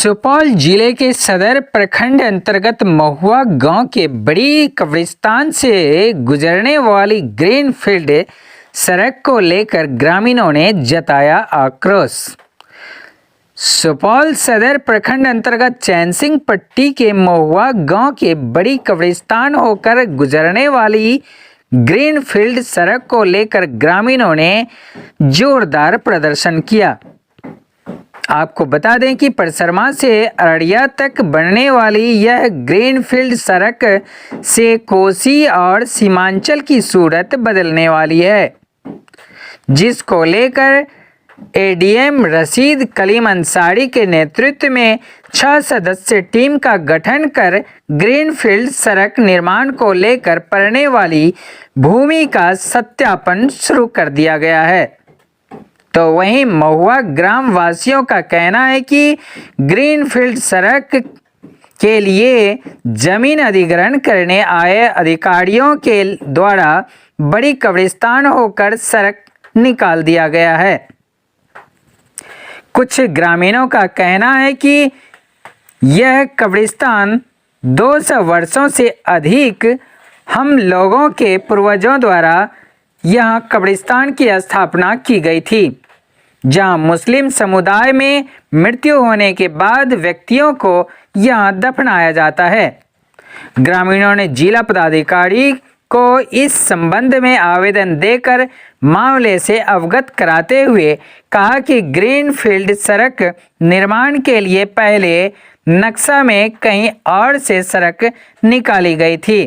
सुपौल जिले के सदर प्रखंड अंतर्गत महुआ गांव के बड़ी कब्रिस्तान से गुजरने वाली ग्रीनफील्ड सड़क को लेकर ग्रामीणों ने जताया आक्रोश। सुपौल सदर प्रखंड अंतर्गत चैनसिंह पट्टी के महुआ गांव के बड़ी कब्रिस्तान होकर गुजरने वाली ग्रीनफील्ड सड़क को लेकर ग्रामीणों ने जोरदार प्रदर्शन किया। आपको बता दें कि परसरमा से अररिया तक बनने वाली यह ग्रीनफील्ड सड़क से कोसी और सीमांचल की सूरत बदलने वाली है, जिसको लेकर एडीएम रशीद कलीम अंसारी के नेतृत्व में 6 सदस्य टीम का गठन कर ग्रीनफील्ड सड़क निर्माण को लेकर पड़ने वाली भूमि का सत्यापन शुरू कर दिया गया है। तो वहीं महुआ ग्राम वासियों का कहना है कि ग्रीनफील्ड सड़क के लिए जमीन अधिग्रहण करने आए अधिकारियों के द्वारा बड़ी कब्रिस्तान होकर सड़क निकाल दिया गया है। कुछ ग्रामीणों का कहना है कि यह कब्रिस्तान 200 वर्षों से अधिक हम लोगों के पूर्वजों द्वारा यहाँ कब्रिस्तान की स्थापना की गई थी, जहाँ मुस्लिम समुदाय में मृत्यु होने के बाद व्यक्तियों को यहाँ दफनाया जाता है। ग्रामीणों ने जिला पदाधिकारी को इस संबंध में आवेदन देकर मामले से अवगत कराते हुए कहा कि ग्रीनफील्ड सड़क निर्माण के लिए पहले नक्शा में कहीं और से सड़क निकाली गई थी,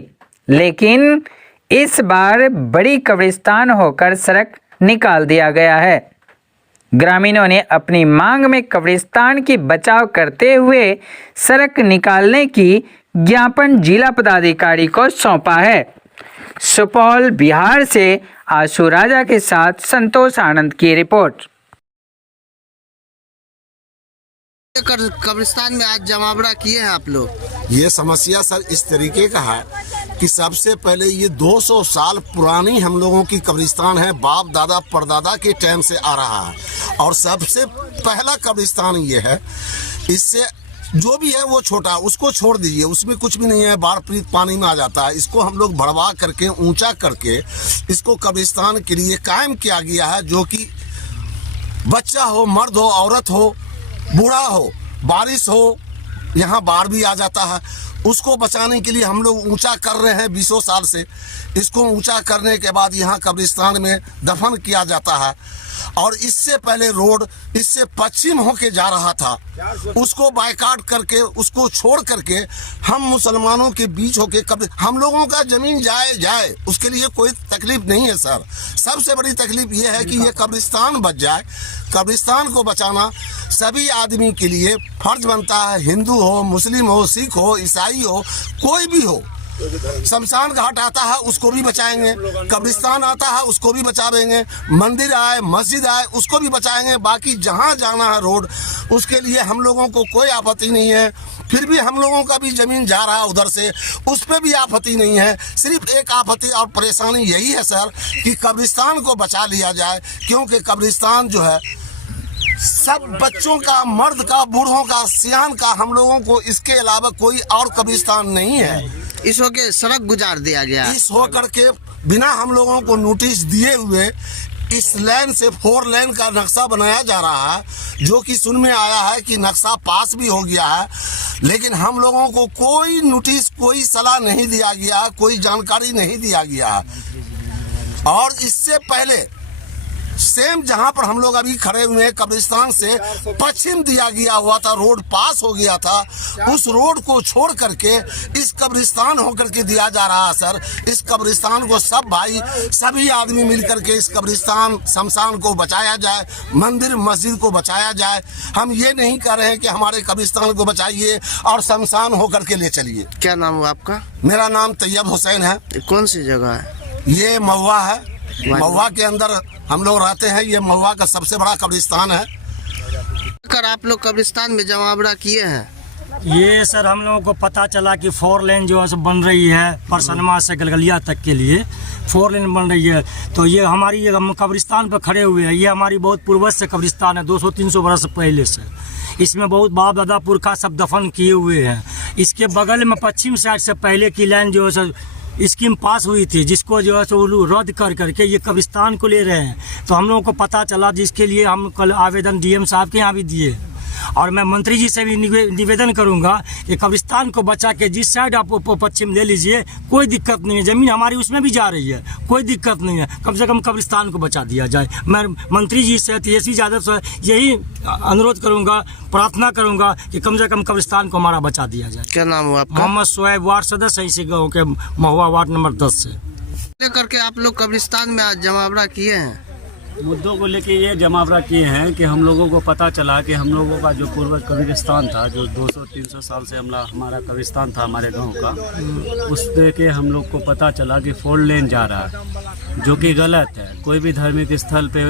लेकिन इस बार बड़ी कब्रिस्तान होकर सड़क निकाल दिया गया है। ग्रामीणों ने अपनी मांग में कब्रिस्तान की बचाव करते हुए सड़क निकालने की ज्ञापन जिला पदाधिकारी को सौंपा है। सुपौल बिहार से आशु राजा के साथ संतोष आनंद की रिपोर्ट। कब्रिस्तान में आज जमावड़ा किए हैं आप लोग। ये समस्या सर इस तरीके का है कि सबसे पहले ये 200 साल पुरानी हम लोगों की कब्रिस्तान है, बाप दादा परदादा के टाइम से आ रहा है और सबसे पहला कब्रिस्तान ये है। इससे जो भी है वो छोटा, उसको छोड़ दीजिए, उसमें कुछ भी नहीं है, बाढ़ पीड़ित पानी में आ जाता है। इसको हम लोग बढ़वा करके ऊंचा करके इसको कब्रिस्तान के लिए कायम किया गया है, जो कि बच्चा हो, मर्द हो, औरत हो, बूढ़ा हो, बारिश हो, यहाँ बाढ़ भी आ जाता है, उसको बचाने के लिए हम लोग ऊंचा कर रहे हैं 20 साल से। इसको ऊंचा करने के बाद यहाँ कब्रिस्तान में दफन किया जाता है। और इससे पहले रोड इससे पश्चिम होके जा रहा था, उसको बायकाट करके उसको छोड़ करके हम मुसलमानों के बीच होके हम लोगों का जमीन जाए उसके लिए कोई तकलीफ नहीं है सर। सबसे बड़ी तकलीफ ये है कि ये कब्रिस्तान बच जाए। कब्रिस्तान को बचाना सभी आदमी के लिए फर्ज बनता है, हिंदू हो, मुस्लिम हो, सिख हो, ईसाई हो, कोई भी हो। शमशान घाट आता है उसको भी बचाएंगे, कब्रिस्तान आता है उसको भी बचाएंगे, मंदिर आए, मस्जिद आए, उसको भी बचाएंगे। बाकी जहाँ जाना है रोड, उसके लिए हम लोगों को कोई आपत्ति नहीं है। फिर भी हम लोगों का भी जमीन जा रहा है उधर से, उस पर भी आपत्ति नहीं है। सिर्फ एक आपत्ति और परेशानी यही है सर कि कब्रिस्तान को बचा लिया जाए, क्योंकि कब्रिस्तान जो है सब बच्चों का, मर्द का, बूढ़ों का, सियान का, हम लोगों को इसके अलावा कोई और कब्रिस्तान नहीं है। इस होके सड़क गुजार दिया गया। इस होकर के बिना हम लोगों को नोटिस दिए हुए इस लेन से 4 लेन का नक्शा बनाया जा रहा है, जो कि सुन में आया है कि नक्शा पास भी हो गया है, लेकिन हम लोगों को कोई नोटिस, कोई सलाह नहीं दिया गया, कोई जानकारी नहीं दिया गया। और इससे पहले सेम जहां पर हम लोग अभी खड़े हुए हैं, कब्रिस्तान से पश्चिम दिया गया हुआ था, रोड पास हो गया था, उस रोड को छोड़ करके इस कब्रिस्तान होकर के दिया जा रहा है सर। इस कब्रिस्तान को सब भाई, सभी आदमी मिलकर के इस कब्रिस्तान, शमशान को बचाया जाए, मंदिर मस्जिद को बचाया जाए। हम ये नहीं कह रहे हैं कि हमारे कब्रिस्तान को बचाइए और शमशान होकर के ले चलिए। क्या नाम हुआ आपका? मेरा नाम तैयब हुसैन है। कौन सी जगह है? ये महुआ है, महुआ के अंदर हम लोग रहते हैं। ये महुआ का सबसे बड़ा कब्रिस्तान है। कर आप लोग कब्रिस्तान में जमावड़ा किए हैं? ये सर हम लोगों को पता चला कि 4 लेन जो है बन रही है परसनमा से गलगलिया तक के लिए 4 लेन बन रही है। तो ये हमारी हम कब्रिस्तान पर खड़े हुए हैं। ये हमारी बहुत पूर्वज से कब्रिस्तान है, 200-300 बरस पहले से। इसमें बहुत बाप दादा पुरखा सब दफन किए हुए हैं। इसके बगल में पश्चिम साइड से पहले की लाइन जो है सो स्कीम पास हुई थी, जिसको जो है सो रद्द कर करके ये कब्रिस्तान को ले रहे हैं। तो हम लोगों को पता चला, जिसके लिए हम कल आवेदन डीएम साहब के यहाँ भी दिए, और मैं मंत्री जी से भी निवेदन करूंगा कि कब्रिस्तान को बचा के जिस साइड आप पश्चिम ले लीजिए, कोई दिक्कत नहीं है, ज़मीन हमारी उसमें भी जा रही है, कोई दिक्कत नहीं है, कम से कम कब्रिस्तान को बचा दिया जाए। मैं मंत्री जी से, तेजस्वी यादव से यही अनुरोध करूंगा, प्रार्थना करूंगा कि कम से कम कब्रिस्तान को हमारा बचा दिया जाए। क्या नाम हुआ आपका? मोहम्मद शोएब, वार्ड सदस्य इसी गाँव के, महुआ वार्ड नंबर 10 से। लेकर के आप लोग कब्रिस्तान में आज जमावड़ा किए हैं। मुद्दों को लेके ये जमावड़ा किए हैं कि हम लोगों को पता चला कि हम लोगों का जो पूर्व कब्रिस्तान था, जो 200-300 साल से हमारा कब्रिस्तान था हमारे गांव का, उस के हम लोग को पता चला कि 4 लेन जा रहा है, जो कि गलत है। कोई भी धार्मिक स्थल पे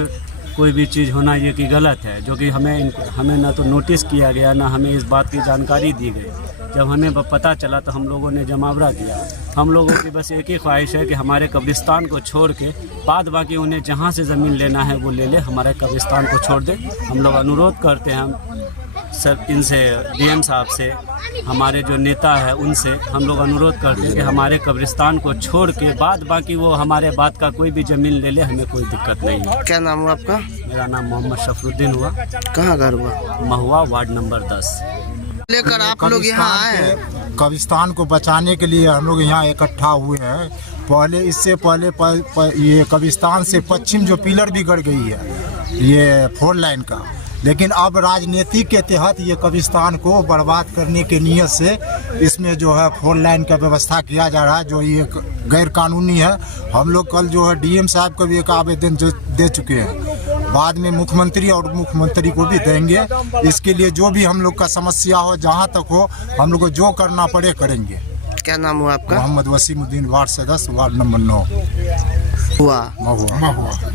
कोई भी चीज़ होना ये कि गलत है, जो कि हमें ना तो नोटिस किया गया, ना हमें इस बात की जानकारी दी गई। जब हमें पता चला तो हम लोगों ने जमावड़ा किया। हम लोगों की बस एक ही ख्वाहिश है कि हमारे कब्रिस्तान को छोड़ के बाद बाकी उन्हें जहाँ से ज़मीन लेना है वो ले ले, हमारे कब्रिस्तान को छोड़ दे। हम लोग अनुरोध करते हैं सब इनसे, डीएम साहब से, हमारे जो नेता है उनसे हम लोग अनुरोध करते हैं कि हमारे कब्रिस्तान को छोड़ के बाद बाकी वो हमारे बाद का कोई भी ज़मीन ले ले, हमें कोई दिक्कत नहीं है। क्या नाम हुआ आपका? मेरा नाम मोहम्मद शफरुद्दीन हुआ। कहाँ घर हुआ? महुआ वार्ड नंबर 10। लेकर आप लोग यहाँ आए हैं। कब्रिस्तान को बचाने के लिए हम लोग यहाँ इकट्ठा हुए हैं। पहले इससे पहले ये कब्रिस्तान से पश्चिम जो पिलर भी गड़ गई है, ये 4 लाइन का, लेकिन अब राजनीति के तहत ये कब्रिस्तान को बर्बाद करने के नियत से इसमें जो है 4 लाइन का व्यवस्था किया जा रहा है, जो ये गैर कानूनी है। हम लोग कल जो है डीएम साहब को भी एक आवेदन दे चुके हैं, बाद में मुख्यमंत्री और मुख्यमंत्री को भी देंगे। इसके लिए जो भी हम लोग का समस्या हो, जहाँ तक हो, हम लोग को जो करना पड़े करेंगे। क्या नाम हुआ आपका? मोहम्मद वसीमुद्दीन, वार्ड सदस्य, वार्ड नंबर 9 हुआ। महुआ।